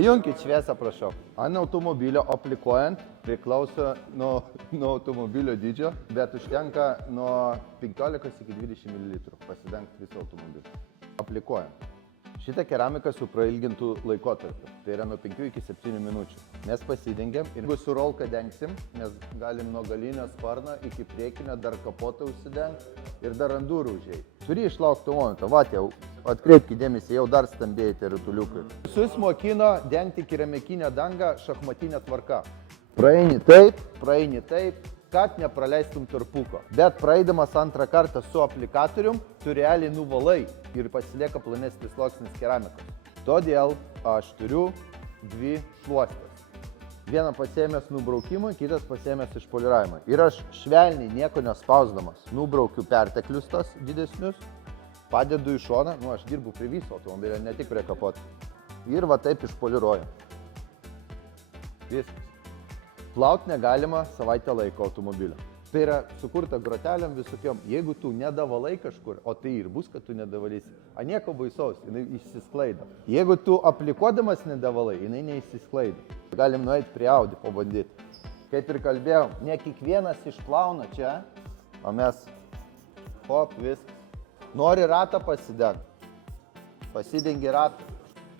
Įjunkit šviesą, prašau. Ant automobilio aplikuojant priklauso nuo automobilio dydžio, bet užtenka nuo 15 iki 20 ml pasidengti visą automobilį. Aplikuojant. Šitą keramiką su prailgintų laikotarpiu, tai yra nuo 5 iki 7 minučių. Mes pasidengiam ir jeigu su rolka dengsim, mes galim nuo galinio sparno iki priekinio dar kapotą užsidengti ir dar ant durų užeiti. Turi išlaukti momentą, va, jau atkreipkite dėmesį, jau dar stambėjai tie rutuliukai. Visus mokino dengti keramikinę dangą šachmatinė tvarka. Praeini taip, kad nepraleistum tarpuko. Bet praeidamas antrą kartą su aplikatorium, tu realiai nuvalai ir pasilieka plonesnis sluoksnis keramikos. Todėl aš turiu dvi šluostes. Vieną pasiėmęs nubraukimui, kitas pasiėmęs išpoliravimui. Ir aš švelniai, nieko nespausdamas, nubraukiu perteklius tas didesnius, padedu į šoną, aš dirbu prie viso automobilio, ne tik prie kapoto. Ir va taip išpoliruoju. Viskas. Plaut negalima savaitę laiko automobilio. Tai yra sukurta groteliam visokiom. Jeigu tu nedavalai kažkur, o tai ir bus, kad tu nedavalysi, nieko baisaus, jinai išsisklaido. Jeigu tu aplikuodamas nedavalai, jinai neišsisklaido. Galim nueiti prie Audi, pabandyti. Kaip ir kalbėjom, ne kiekvienas išplauna čia, o mes hop, viskas. Nori ratą pasidengti, pasidengi ratą.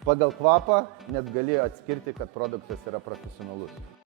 Pagal kvapą net gali atskirti, kad produktas yra profesionalus.